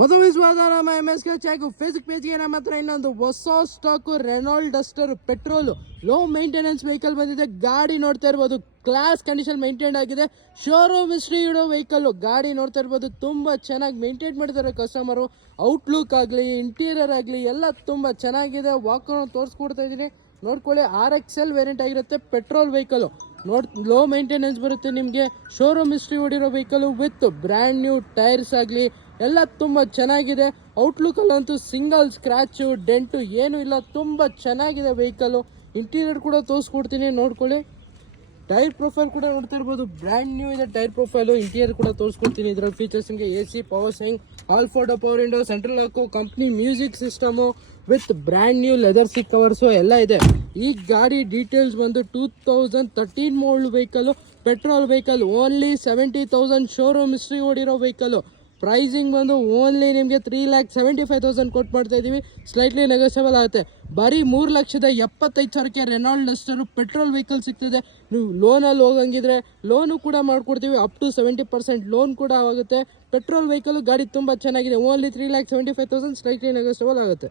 ಮದುವೆ ಸ್ವಾಗತ MSK ಚಾಕು ಫೇಸ್ಬುಕ್ ಪೇಜ್ಗೆ ನಮ್ಮ ಹತ್ರ ಇನ್ನೊಂದು ಹೊಸ stock Renault Duster petrol low maintenance vehicle ಬಂದಿದೆ. ಗಾಡಿ ನೋಡ್ತಾ ಇರ್ಬೋದು, ಕ್ಲಾಸ್ ಕಂಡೀಷನ್ ಮೇಂಟೈನ್ ಆಗಿದೆ. ಶೋರೂಮ್ ಹಿಸ್ಟ್ರಿ ಇಡೋ ವೆಹಿಕಲ್. ಗಾಡಿ ನೋಡ್ತಾ ಇರ್ಬೋದು, ತುಂಬ ಚೆನ್ನಾಗಿ ಮೇಂಟೈನ್ ಮಾಡಿದ್ದಾರೆ ಕಸ್ಟಮರು. ಔಟ್ಲುಕ್ ಆಗಲಿ, ಇಂಟೀರಿಯರ್ ಆಗಲಿ ಎಲ್ಲ ತುಂಬ ಚೆನ್ನಾಗಿದೆ. ವಾಕನ್ನು ತೋರಿಸ್ಕೊಡ್ತಾ ಇದ್ದೀನಿ, ನೋಡ್ಕೊಳ್ಳಿ. RXL ವೇರಿಯಂಟ್ ಆಗಿರುತ್ತೆ, ಪೆಟ್ರೋಲ್ ವೆಹಿಕಲ್. ಲೋ ಮೇಂಟೆನೆನ್ಸ್ ಬರುತ್ತೆ ನಿಮಗೆ. ಶೋರೂಮ್ ಹಿಸ್ಟ್ರಿ ಹೊಡಿರೋ vehicle with brand new tyres ಆಗಲಿ ಎಲ್ಲ ತುಂಬ ಚೆನ್ನಾಗಿದೆ. ಔಟ್ಲುಕ್ಕಲ್ಲಂತೂ ಸಿಂಗಲ್ ಸ್ಕ್ರ್ಯಾಚು ಡೆಂಟು ಏನೂ ಇಲ್ಲ, ತುಂಬ ಚೆನ್ನಾಗಿದೆ ವೆಹಿಕಲ್ಲು. ಇಂಟೀರಿಯರ್ ಕೂಡ ತೋರಿಸ್ಕೊಡ್ತೀನಿ, ನೋಡ್ಕೊಳ್ಳಿ. ಟೈರ್ ಪ್ರೊಫೈಲ್ ಕೂಡ ನೋಡ್ತಾ ಇರ್ಬೋದು, ಬ್ರ್ಯಾಂಡ್ ನ್ಯೂ ಇದೆ ಟೈರ್ ಪ್ರೊಫೈಲು. ಇಂಟೀರಿಯರ್ ಕೂಡ ತೋರಿಸ್ಕೊಡ್ತೀನಿ. ಇದರಲ್ಲಿ ಫೀಚರ್ಸ್ ನಿಮಗೆ AC, power steering, all four power window, central lock, company music system with brand new leather seat covers ಎಲ್ಲ ಇದೆ. ಈ ಗಾಡಿ ಡೀಟೇಲ್ಸ್ ಬಂದು 2013 model vehicle, petrol vehicle. Only 70,000 showroom history ಓಡಿರೋ ವೆಹಿಕಲ್ಲು. ಪ್ರೈಸಿಂಗ್ ಬಂದು ಓನ್ಲಿ ನಿಮಗೆ 3,75,000 ಕೊಟ್ಟು ಮಾಡ್ತಾ ಇದ್ದೀವಿ. ಸ್ಲೈಟ್ಲಿ ನೆಗೋಷಿಯಬಲ್ ಆಗುತ್ತೆ. ಬರೀ 3,75,000ಕ್ಕೆ ರೆನಾಲ್ಡ್ ಡಸ್ಟರು ಪೆಟ್ರೋಲ್ ವೆಹಿಕಲ್ ಸಿಗ್ತದೆ. ನೀವು ಲೋನಲ್ಲಿ ಹೋಗಂಗಿದ್ರೆ ಲೋನು ಕೂಡ ಮಾಡ್ಕೊಡ್ತೀವಿ. ಅಪ್ ಟು 70% ಲೋನ್ ಕೂಡ ಆಗುತ್ತೆ. ಪೆಟ್ರೋಲ್ ವೆಹಿಕಲ್ ಗಾಡಿ ತುಂಬ ಚೆನ್ನಾಗಿದೆ. ಓನ್ಲಿ 3,75,000 ಸ್ಲೈಟ್ಲಿ ನೆಗೋಷಿಯಬಲ್ ಆಗುತ್ತೆ.